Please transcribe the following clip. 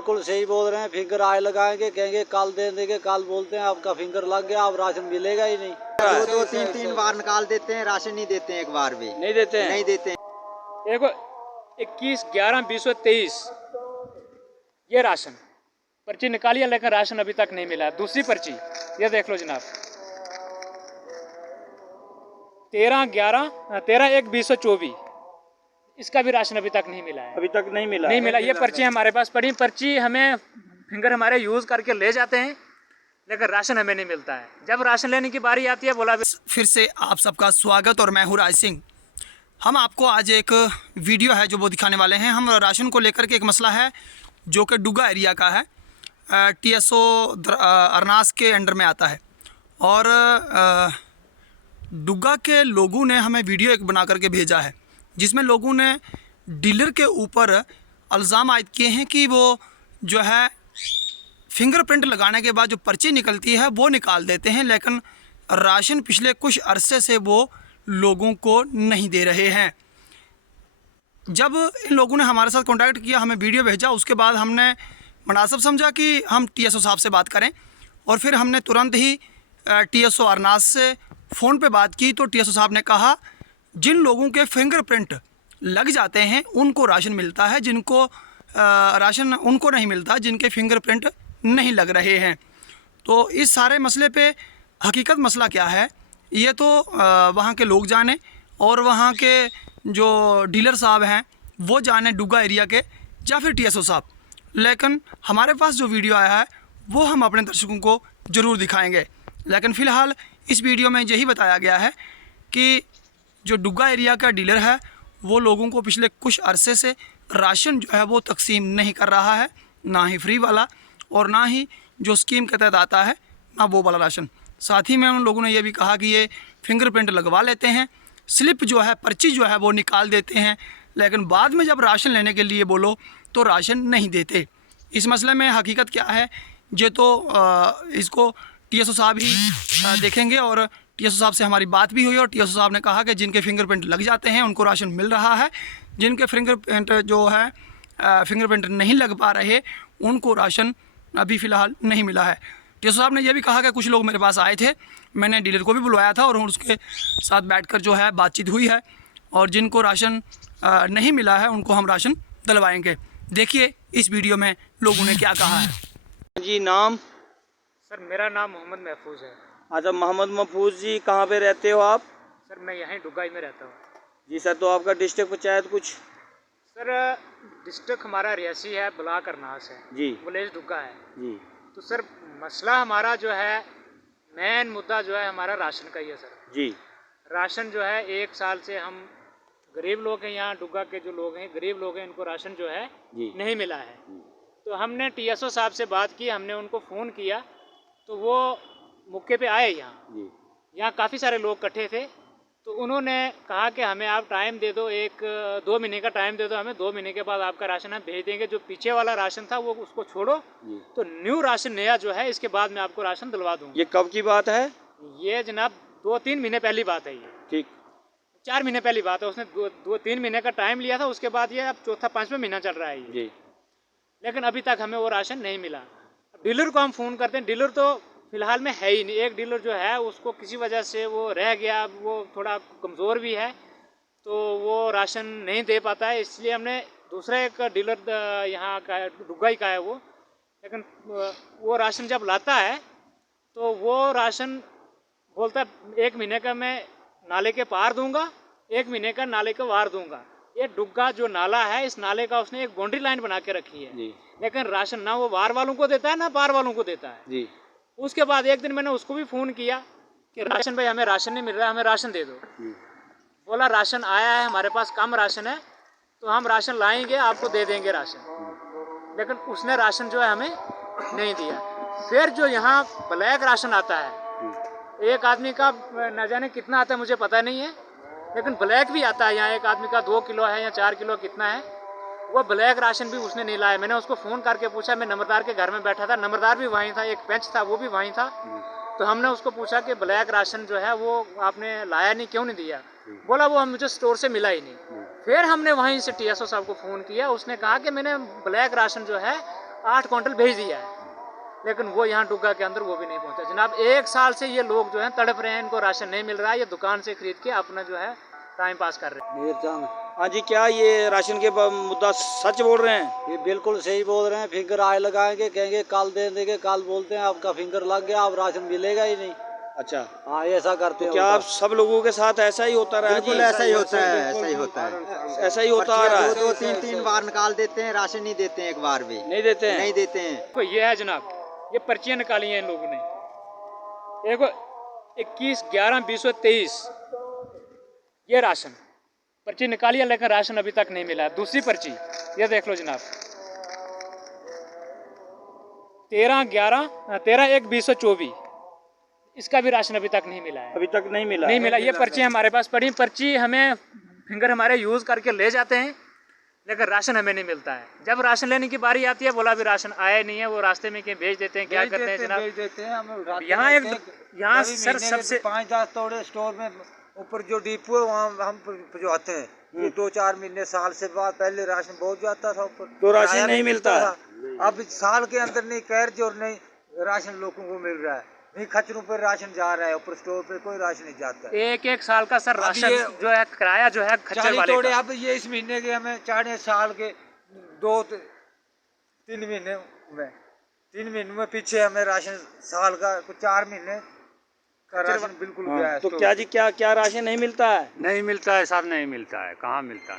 बिल्कुल सही बोल रहे हैं। फिंगर आज लगाएंगे, कहेंगे कल दे देंगे, कल बोलते हैं आपका फिंगर लग गया, अब राशन मिलेगा ही नहीं। दो तीन बार निकाल देते हैं, राशन नहीं देते हैं, एक बार भी नहीं देते हैं। नहीं देते हैं। देखो 21/11/2023 ये राशन पर्ची निकाली है, लेकिन राशन अभी तक नहीं मिला है। दूसरी पर्ची ये देख लो जनाब, 13/1/2024 इसका भी राशन अभी तक नहीं मिला है। अभी तक नहीं मिला, नहीं मिला। ये पर्ची हमारे पास पड़ी, पर्ची हमें फिंगर हमारे यूज करके ले जाते हैं, लेकिन राशन हमें नहीं मिलता है। जब राशन लेने की बारी आती है बोला। फिर से आप सबका स्वागत और मैं हूँ राज सिंह। हम आपको आज एक वीडियो है जो वो दिखाने वाले हैं। हम राशन को लेकर के एक मसला है जो कि डुग्गा एरिया का है, TSO अरनास के अंडर में आता है। और डुग्गा के लोगों ने हमें वीडियो एक बना करके भेजा है, जिसमें लोगों ने डीलर के ऊपर इल्ज़ाम आयद किए हैं कि वो जो है फिंगरप्रिंट लगाने के बाद जो पर्ची निकलती है वो निकाल देते हैं, लेकिन राशन पिछले कुछ अरसे से वो लोगों को नहीं दे रहे हैं। जब इन लोगों ने हमारे साथ कांटेक्ट किया, हमें वीडियो भेजा, उसके बाद हमने मुनासिब समझा कि हम TSO साहब से बात करें, और फिर हमने तुरंत ही TSO अरनास से फ़ोन पे बात की। तो TSO साहब ने कहा जिन लोगों के फिंगरप्रिंट लग जाते हैं उनको राशन मिलता है, जिनको राशन उनको नहीं मिलता जिनके फिंगरप्रिंट नहीं लग रहे हैं। तो इस सारे मसले पे हकीकत मसला क्या है ये तो वहाँ के लोग जाने, और वहाँ के जो डीलर साहब हैं वो जाने, डुग्गा एरिया के या फिर TSO साहब। लेकिन हमारे पास जो वीडियो आया है वो हम अपने दर्शकों को ज़रूर दिखाएंगे। लेकिन फ़िलहाल इस वीडियो में यही बताया गया है कि जो डुग्गा एरिया का डीलर है वो लोगों को पिछले कुछ अरसे से राशन जो है वो तकसीम नहीं कर रहा है, ना ही फ्री वाला और ना ही जो स्कीम के तहत आता है, ना वो वाला राशन। साथ ही में उन लोगों ने ये भी कहा कि ये फिंगरप्रिंट लगवा लेते हैं, स्लिप जो है, पर्ची जो है वो निकाल देते हैं, लेकिन बाद में जब राशन लेने के लिए बोलो तो राशन नहीं देते। इस मसले में हकीकत क्या है ये तो इसको TSO साहब ही देखेंगे। और TSO साहब से हमारी बात भी हुई और TSO साहब ने कहा कि जिनके फिंगरप्रिंट लग जाते हैं उनको राशन मिल रहा है, जिनके फिंगरप्रिंट जो है फिंगरप्रिंट नहीं लग पा रहे उनको राशन अभी फ़िलहाल नहीं मिला है। TSO साहब ने यह भी कहा कि कुछ लोग मेरे पास आए थे, मैंने डीलर को भी बुलवाया था और उसके साथ बैठकर जो है बातचीत हुई है, और जिनको राशन नहीं मिला है उनको हम राशन दिलवाएंगे। देखिए इस वीडियो में लोगों ने क्या कहा है। जी नाम? सर मेरा नाम मोहम्मद महफूज है। अच्छा मोहम्मद महफूज जी, कहाँ पे रहते हो आप? सर मैं यहीं डुग्गा में रहता हूँ। जी सर, तो आपका डिस्ट्रिक्ट पंचायत कुछ? सर डिस्ट्रिक्ट हमारा रियासी है, ब्लॉक अरनास है जी, विलेज डुग्गा है जी। तो सर मसला हमारा जो है, मेन मुद्दा जो है हमारा राशन का ही है सर जी। राशन जो है 1 साल से हम गरीब लोग हैं, यहाँ डुग्गा के जो लोग हैं गरीब लोग हैं, इनको राशन जो है जी नहीं मिला है। तो हमने TSO साहब से बात की, हमने उनको फ़ोन किया तो वो मौके पे आए जी। यहाँ काफ़ी सारे लोग इकट्ठे थे। तो उन्होंने कहा कि हमें आप टाइम दे दो, 1-2 महीने का टाइम दे दो हमें, 2 महीने के बाद आपका राशन हम भेज देंगे। जो पीछे वाला राशन था वो उसको छोड़ो, तो न्यू राशन नया जो है इसके बाद में आपको राशन दिलवा दूँगा। ये कब की बात है? ये जनाब 2-3 महीने पहली बात है, ये ठीक 4 महीने पहली बात है। उसने 2-3 महीने का टाइम लिया था, उसके बाद ये अब 4था-5वां महीना चल रहा है ये जी। लेकिन अभी तक हमें वो राशन नहीं मिला। डीलर को हम फ़ोन करते हैं, डीलर तो फ़िलहाल में है ही नहीं। एक डीलर जो है उसको किसी वजह से वो रह गया, वो थोड़ा कमज़ोर भी है तो वो राशन नहीं दे पाता है, इसलिए हमने दूसरा एक डीलर यहाँ का डुग्गा का है वो, लेकिन वो राशन जब लाता है तो वो राशन बोलता है 1 महीने का मैं नाले के पार दूंगा, 1 महीने का नाले के वार दूंगा। ये डुग्गा जो नाला है, इस नाले का उसने एक बाउंड्री लाइन बना के रखी है जी। लेकिन राशन ना वो वार वालों को देता है ना पार वालों को देता है जी। उसके बाद एक दिन मैंने उसको भी फ़ोन किया कि राशन भाई हमें राशन नहीं मिल रहा है, हमें राशन दे दो। बोला राशन आया है, हमारे पास कम राशन है तो हम राशन लाएंगे, आपको दे देंगे राशन। लेकिन उसने राशन जो है हमें नहीं दिया। फिर जो यहाँ ब्लैक राशन आता है, एक आदमी का न जाने कितना आता है मुझे पता नहीं है, लेकिन ब्लैक भी आता है यहाँ। एक आदमी का 2 किलो है या 4 किलो कितना है, वो ब्लैक राशन भी उसने नहीं लाया। मैंने उसको फ़ोन करके पूछा, मैं नंबरदार के घर में बैठा था, नंबरदार भी वहीं था, एक पेंच था वो भी वहीं था। तो हमने उसको पूछा कि ब्लैक राशन जो है वो आपने लाया नहीं, क्यों नहीं दिया? बोला वो मुझे स्टोर से मिला ही नहीं। फिर हमने वहीं से TSO साहब को फ़ोन किया, उसने कहा कि मैंने ब्लैक राशन जो है 8 क्विंटल भेज दिया है, लेकिन वो यहाँ डुग्गा के अंदर वो भी नहीं पहुँचा जनाब। 1 साल से ये लोग जो हैं तड़प रहे हैं, इनको राशन नहीं मिल रहा है, ये दुकान से खरीद के अपना जो है टाइम पास कर रहे हैं। मीरचंद, हाँ जी, क्या ये राशन के मुद्दा सच बोल रहे हैं? ये बिल्कुल सही बोल रहे हैं। फिंगर आज लगाएंगे, कहेंगे कल दे देंगे, कल बोलते हैं आपका फिंगर लग गया, अब राशन मिलेगा ही नहीं। अच्छा, हाँ, ऐसा करते हैं। क्या आप सब लोगों के साथ ऐसा ही होता रहा है? बिल्कुल ऐसा ही होता है, ऐसा ही होता है। ऐसा ही होता आ रहा है? 2-3 बार निकाल देते हैं, राशन नहीं देते हैं, एक बार भी नहीं देते हैं? नहीं देते हैं। तो ये है जनाब, ये पर्चियाँ निकाली हैं इन लोगों ने। देखो 21/11/2023 ये राशन पर्ची निकाली है, लेकिन राशन अभी तक नहीं मिला है। दूसरी पर्ची ये देख लो जनाब, 13/1/2024 इसका भी राशन अभी तक नहीं मिला है। अभी तक नहीं मिला? नहीं मिला। ये पर्ची हमारे पास पड़ी, पर्ची हमें फिंगर हमारे यूज़ करके ले जाते हैं, लेकिन राशन हमें नहीं मिलता है। जब राशन लेने की बारी आती है, बोला भी राशन आया नहीं है, वो रास्ते में कहीं भेज देते हैं, क्या करते हैं जनाब। भेज देते हैं, हमें उठाते यहाँ रहते एक हैं। यहाँ कभी सर महीने के सबसे 5-10 तोड़े स्टोर में ऊपर जो डिपो है वहाँ हम भिजवाते हैं। ये 2-4 महीने साल से बाद पहले राशन बहुत जाता था ऊपर, तो राशन किराया नहीं मिलता है? था। अब साल के अंदर नहीं कर्ज और नहीं राशन लोगों को मिल रहा है, नहीं खच्चरों पर राशन जा रहा है, ऊपर स्टोर पे कोई राशन नहीं जाता है। 1-1 साल का सर राशन ये जो है किराया जो है खच्चर 40 वाले तोड़े का। अब ये इस महीने के हमें 4 साल के 2-3 महीने में 3 महीने में पीछे हमें राशन साल का कुछ 4 महीने का राशन बिल्कुल गया है। तो क्या जी, क्या क्या राशन नहीं मिलता है? नहीं मिलता है साहब, नहीं मिलता है, कहाँ मिलता है।